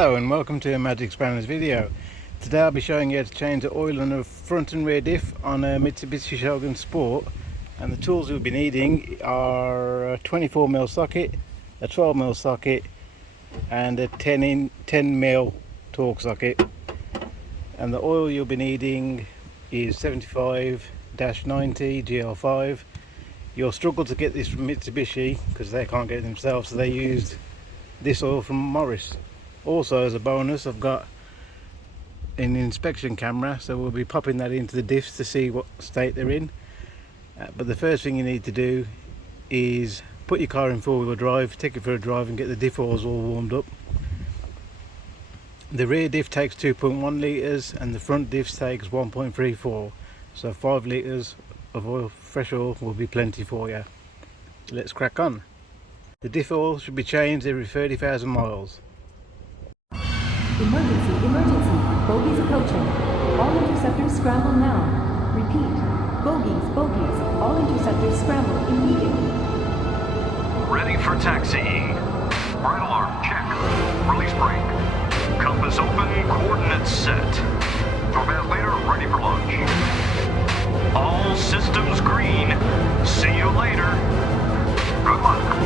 Hello and welcome to a Magic Experiments video. Today I'll be showing you how to change the oil on a front and rear diff on a Mitsubishi Shogun Sport, and the tools we'll be needing are a 24mm socket, a 12mm socket and a 10mm torque socket, and the oil you'll be needing is 75-90 GL5. You'll struggle to get this from Mitsubishi because they can't get it themselves, so they used this oil from Morris. Also, as a bonus, I've got an inspection camera, so we'll be popping that into the diffs to see what state they're in. But the first thing you need to do is put your car in four-wheel drive, take it for a drive and get the diff oils all warmed up. The rear diff takes 2.1 litres and the front diff takes 1.34, so 5 litres of oil, fresh oil, will be plenty for you. Let's crack on. The diff oil should be changed every 30,000 miles. Emergency, emergency. Bogies approaching. All interceptors scramble now. Repeat. Bogies, bogies. All interceptors scramble immediately. Ready for taxiing. Right alarm, check. Release brake. Compass open, coordinates set. Translator ready for launch. All systems green. See you later. Good luck.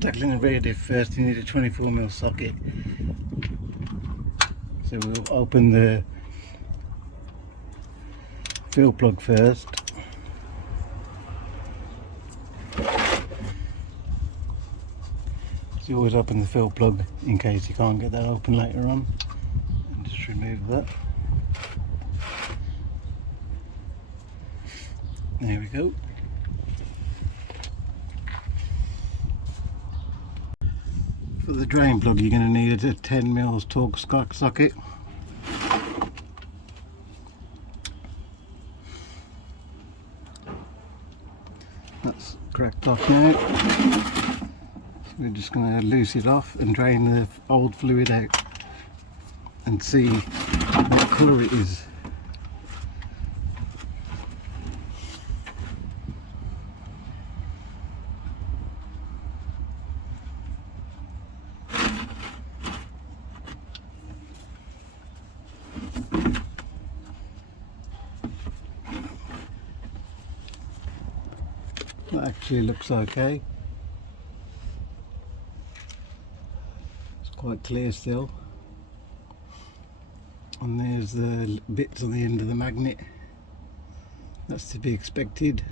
Tackling the rear diff first, you need a 24mm socket. So we'll open the fuel plug first. So you always open the fuel plug in case you can't get that open later on. And just remove that. There we go. For the drain plug, you're going to need a 10mm torque socket. That's cracked off now. So we're just going to loose it off and drain the old fluid out and see what colour it is. That actually looks okay. It's quite clear still. And there's the bits on the end of the magnet. That's to be expected.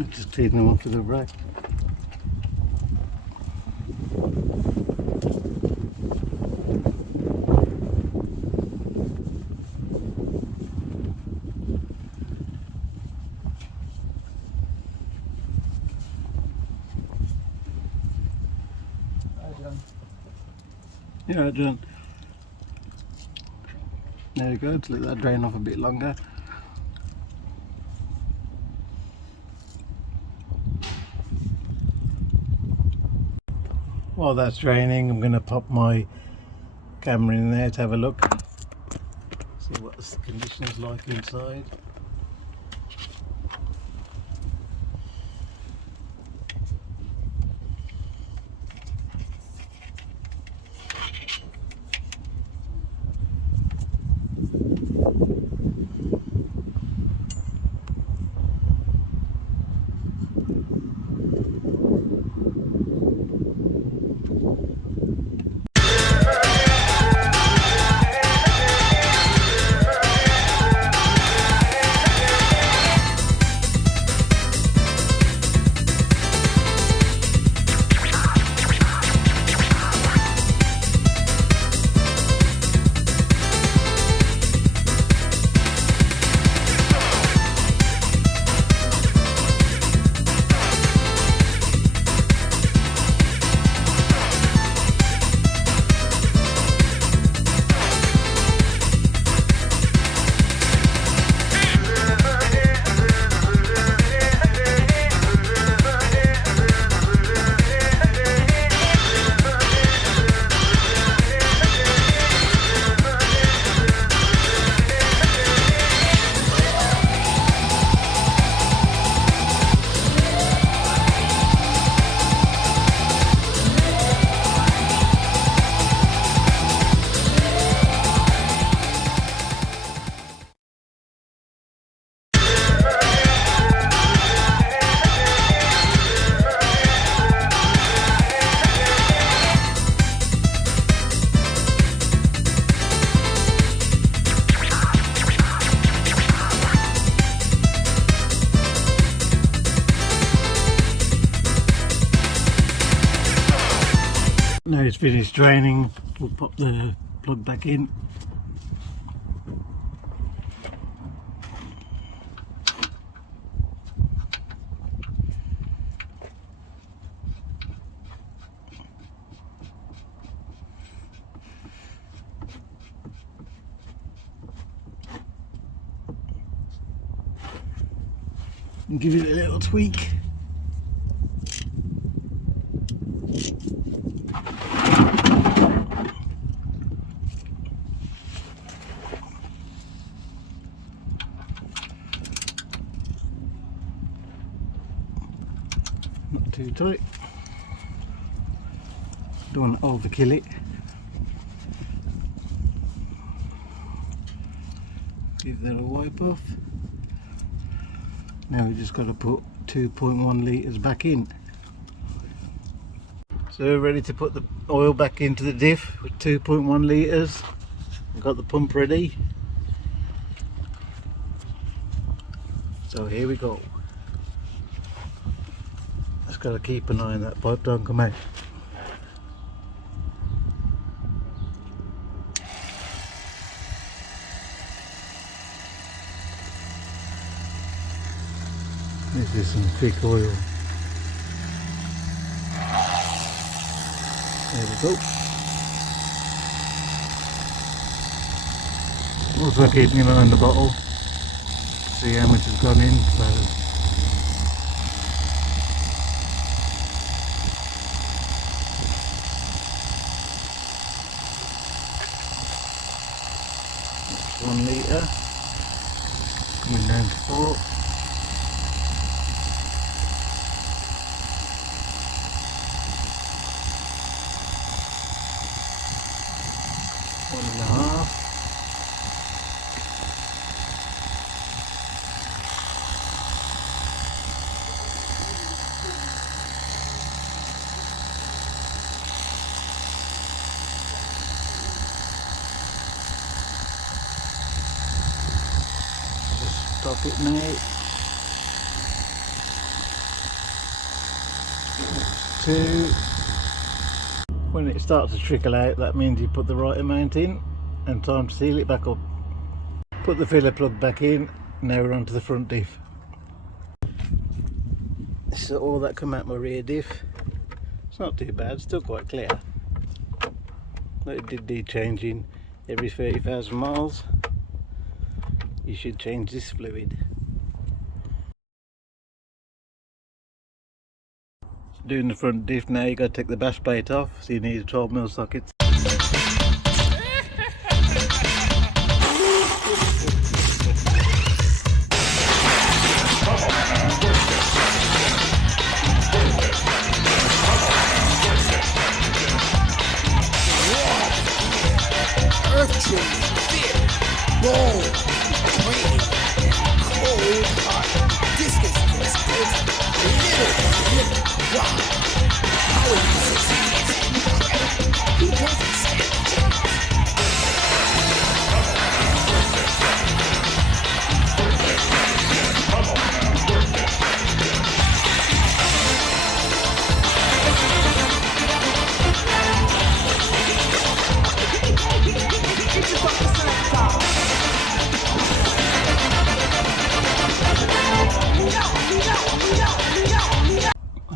Let's just clean them off with a rag. Yeah, John. There we go, to let that drain off a bit longer. While that's draining, I'm going to pop my camera in there to have a look, see what the condition is like inside. Now it's finished draining, we'll pop the plug back in. And give it a little tweak. Not too tight. Don't want to overkill it. Give that a wipe off. Now we just got to put 2.1 litres back in. So we're ready to put the oil back into the diff with 2.1 litres. We've got the pump ready. So here we go. Just got to keep an eye on that pipe, don't come out. This is some thick oil. There we go. Also keeping an eye on the bottle. See how much has gone in. So that's 1 litre. Coming down to 4. Stop it now. 2. When it starts to trickle out, that means you put the right amount in and time to seal it back up. Put the filler plug back in. Now we're on to the front diff. So all that come out my rear diff. It's not too bad, still quite clear. But it did need changing every 30,000 miles. You should change this fluid. Doing the front diff now, you got to take the bash plate off, so you need a 12mm socket.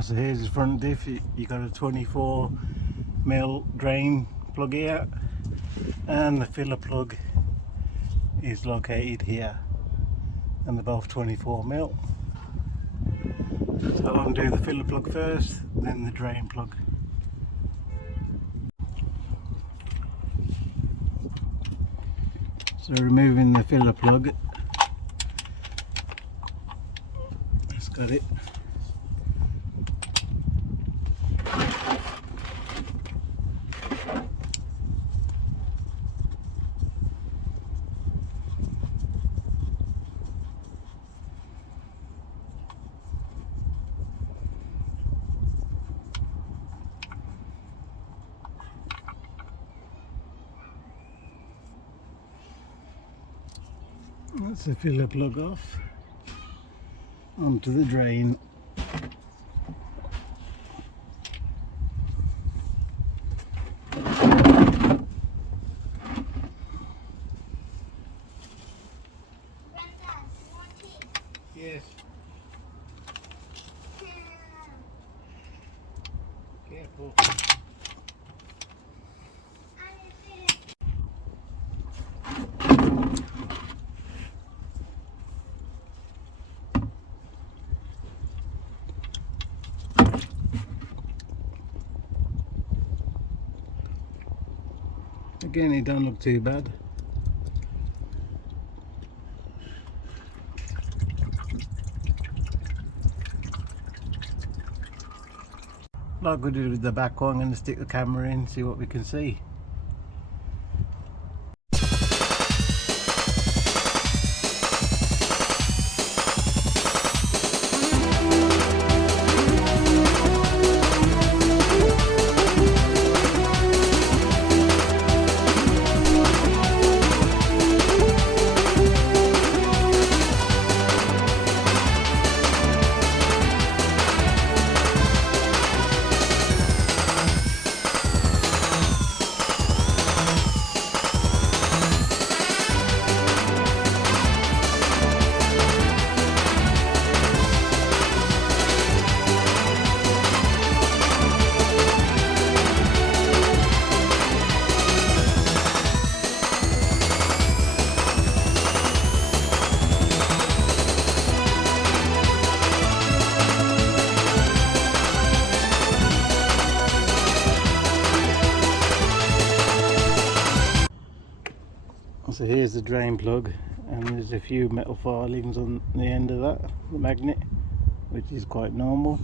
So here's the front diff. You got a 24mm drain plug here, and the filler plug is located here, and they're both 24mm. So I'll do the filler plug first, then the drain plug. So removing the filler plug, it's got it. That's the filler plug off, onto the drain. before. Again, it don't look too bad. Like we did with the back one, I'm going to stick the camera in, see what we can see. So here's the drain plug, and there's a few metal filings on the end of that, the magnet, which is quite normal.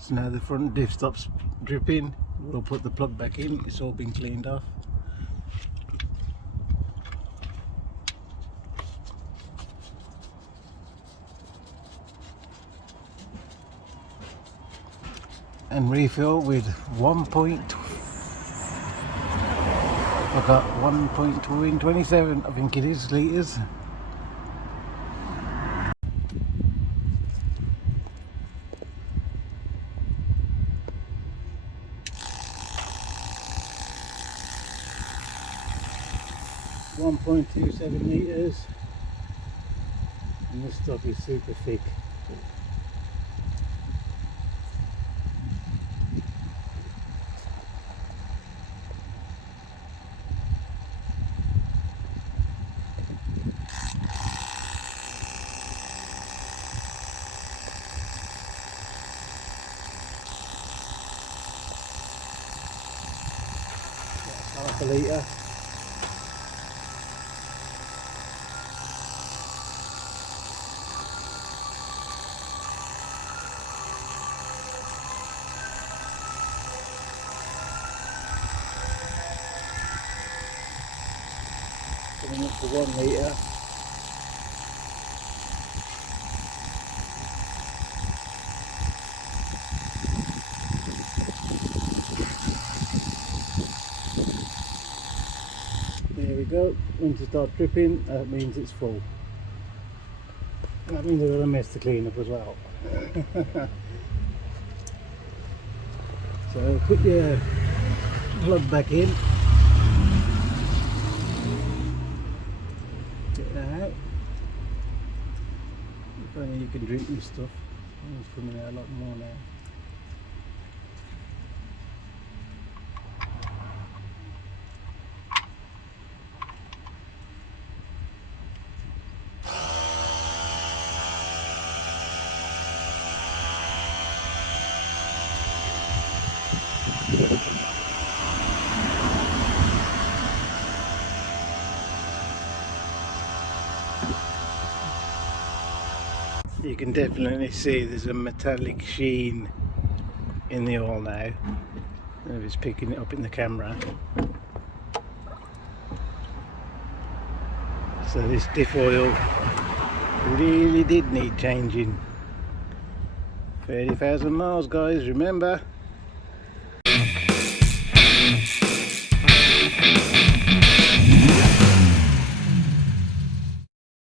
So now the front diff stops dripping, we'll put the plug back in. It's all been cleaned off. And refill with 1.27, I think it is, litres. .27 litres, and this stuff is super thick. Half a litre. Coming up to 1 litre. There we go. Once it starts dripping, that means it's full. That means we've got a mess to clean up as well. So put your plug back in. Get that out. If only you can drink this stuff. It's coming out a lot more now. You can definitely see there's a metallic sheen in the oil now. I don't know if it's picking it up in the camera. So this diff oil really did need changing. 30,000 miles, guys, remember.